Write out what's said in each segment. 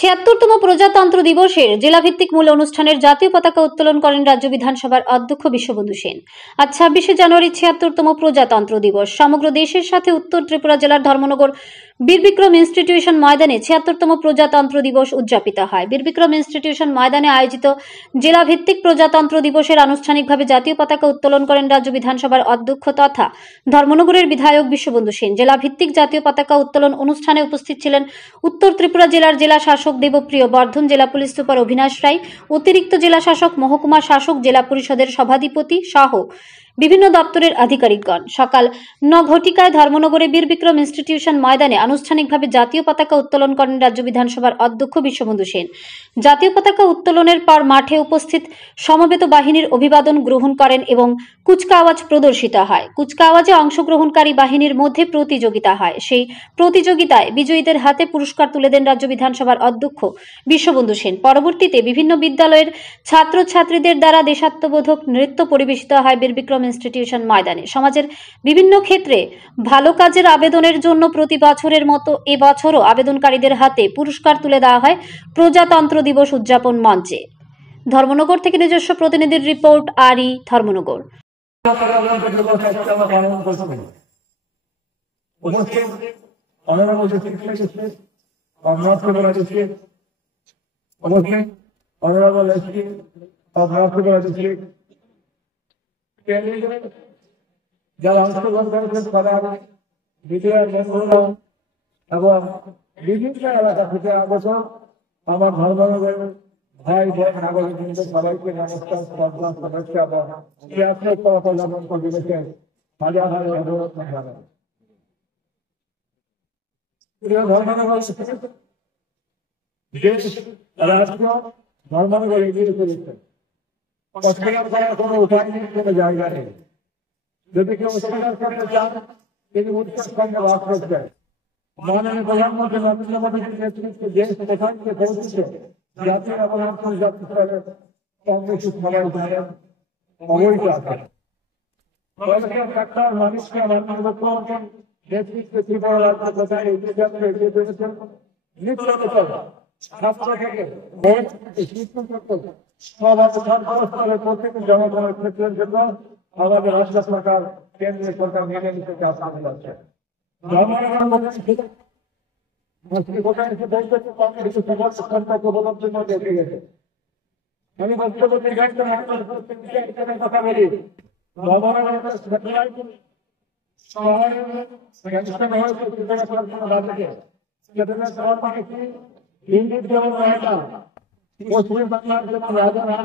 ৭৬তম প্রজাতন্ত্র দিবসের জেলাভিত্তিক মূল অনুষ্ঠানের জাতীয় পতাকা উত্তোলন করেন রাজ্য বিধানসভার অধ্যক্ষ বিশ্ববন্ধু সেন। আজ ২৬শে জানুয়ারি ৭৬তম প্রজাতন্ত্র দিবস। সমগ্র দেশের সাথে উত্তর ত্রিপুরা জেলার ধর্মনগর বীরবিক্রম ইনস্টিটিউশন ময়দানে ৭৬তম প্রজাতন্ত্র দিবস উদযাপিত হয়। বীরবিক্রম ইনস্টিটিউশন ময়দানে আয়োজিত জেলাভিত্তিক প্রজাতন্ত্র দিবসের আনুষ্ঠানিকভাবে জাতীয় পতাকা উত্তোলন করেন রাজ্য বিধানসভার অধ্যক্ষ তথা ধর্মনগরের বিধায়ক বিশ্ববন্ধু সেন। জেলাভিত্তিক জাতীয় পতাকা উত্তোলন অনুষ্ঠানে উপস্থিত ছিলেন উত্তর ত্রিপুরা জেলার জেলা শাসক দেবপ্রিয় বর্ধন, জেলা পুলিশ সুপার অভিনাশ রায়, অতিরিক্ত জেলা শাসক, মহকুমা শাসক, জেলা পরিষদের সভাধিপতি সহ বিভিন্ন দপ্তরের আধিকারিকগণ। সকাল ৯ ঘটিকায় ধর্মনগরে বীরবিক্রম ইনস্টিটিউশন ময়দানে আনুষ্ঠানিকভাবে জাতীয় পতাকা উত্তোলন করেন রাজ্য বিধানসভার অধ্যক্ষ বিশ্ববন্ধু সেন। জাতীয় পতাকা উত্তোলনের পর মাঠে উপস্থিত সমবেত বাহিনীর অভিবাদন গ্রহণ করেন এবং কুচকাওয়াজ প্রদর্শিত হয়। কুচকাওয়াজে অংশগ্রহণকারী বাহিনীর মধ্যে প্রতিযোগিতা হয়। সেই প্রতিযোগিতায় বিজয়ীদের হাতে পুরস্কার তুলে দেন রাজ্য বিধানসভার অধ্যক্ষ বিশ্ববন্ধু সেন। পরবর্তীতে বিভিন্ন বিদ্যালয়ের ছাত্রছাত্রীদের দ্বারা দেশাত্মবোধক নৃত্য পরিবেশিত হয় বীরবিক্রম ইনস্টিটিউশন ময়দানে। সমাজের বিভিন্ন ক্ষেত্রে ভালো কাজের আবেদনের জন্য প্রতি বছরের মতো এবছরও আবেদনকারীদের হাতে পুরস্কার তুলে দেওয়া হয় প্রজাতন্ত্র দিবস উদযাপন মঞ্চে। ধর্মনগর থেকে নিজস্ব প্রতিনিধির রিপোর্ট, আরি, ধর্মনগর। যারা অংশগ্রহণ করেছেন সবার বিজয়ের বন্ধুরা এবং বিভিন্ন এলাকা থেকে আগত আমার ধর্মনগরের ভাই বোন নাগরিক সবাইকে নমস্কার, শ্রদ্ধা, শুভেচ্ছা এবং উদযাপন পরিবেশের হাজার হাজার অনুরোধ জানাই। প্রিয় ধর্মনগর দেশ রাষ্ট্র ধর্মনগর এগিয়ে চলেছে। অস্বীকার করার কোনো উপায় নেই, কোনো জায়গা নেই। যদি কেউ অস্বীকার করতে চান তিনি উৎসব সঙ্গে বাস করছেন। মাননীয় প্রধানমন্ত্রী নরেন্দ্র মোদীর নেতৃত্বে দেশ কোথায় গিয়ে পৌঁছেছে জাতীয় এবং আন্তর্জাতিক স্তরে কংগ্রেস সবাই জানেন, অবৈধ আছে। ডাক্তার মানুষকে মাননীয় মুখ্যমন্ত্রী নেতৃত্বে ত্রিপুরা রাজ্য কোথায় এগিয়ে যাচ্ছে, এগিয়ে চলেছেন। নিত্য ছাত্র থেকে বয়স থেকে শিক্ষক সবার সর্বস্তরের প্রত্যেকটি জনগণের ক্ষেত্রের জন্য আমাদের রাজ্য সরকার, কেন্দ্রীয় সরকার মেনে নিতে কাজ করে যাচ্ছে। আমি বক্তব্য কথা বলি হিন্দুর যেমন মহিলা, পশ্চিম বাংলার যেমন রাজারা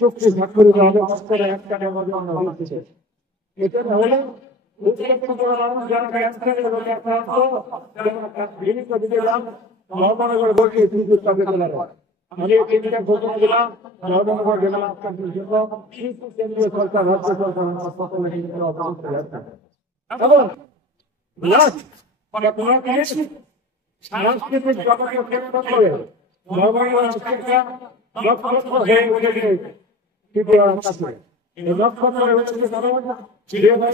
চুক্তি স্বাক্ষরিত হবে এটা হলে ধর্মনগর বলছি আমি তিনটা ঘোষণা দিলাম। ধর্মনগর জেলা জন্য কেন্দ্রীয় সরকার, রাজ্য সরকার সাংস্কৃতিক জগৎকে কেন্দ্র করে ধর্মনগর নক্ষত্র হয়ে উঠেছে ত্রিপুরার কাছে। নক্ষত্র হয়ে উঠেছে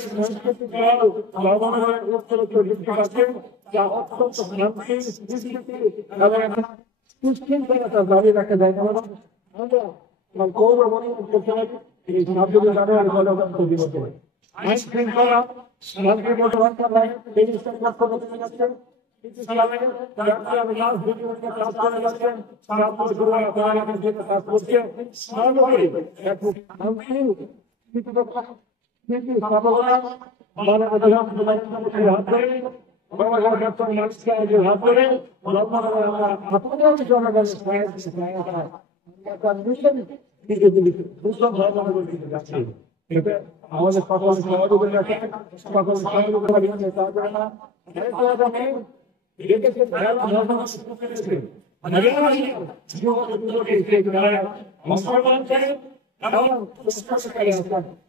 সংস্কৃতি ধর্মনগরের উত্তরোত্তর যুক্ত আছে, যা অত্যন্ত শান্তি, সংস্কৃতি এবং সুশৃঙ্খলতা দাবি রাখা যায়। আমরা গৌরব করতে পারি এই শব্দগুলো আইন শৃঙ্খলা সালামকে মোটিভেট করা হয় এই জিনিসটা কাজ করতে যাচ্ছে সালামে তারা বিকাশ ভিডিওতে কাজ করে যাচ্ছেন সালাম করে আপনারা যেটা কাজ করছে সালাম করে একটু কিছু সাবধান আমাদের প্রধান প্রধানমন্ত্রীর হাত ধরে বাবা ডক্টর মালিককে হাত ধরে আমরা আপনাদের জনগণের সহায়তা আমাদের সকল সহযোগী রাখেন সকল সহযোগী তারপরে না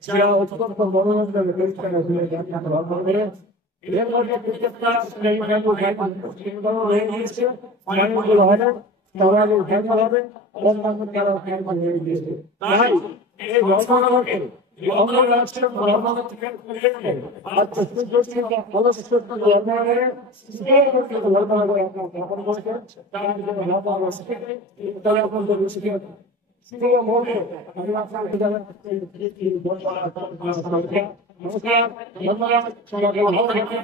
যারা অত্যন্ত মনোরঞ্জন করে এর মধ্যে প্রত্যেকটা হয়ে গিয়েছে অনেকগুলো হবে সবাই খেলতে হবে অন্যান্য তারা খেলতে হয়ে গিয়েছে তাই এই ঘটনাকে অন্য রাষ্ট্রের ধর্ম থেকে আচ্ছা নমস্কার ধন্যবাদ সবাইকে ভালো থাকেন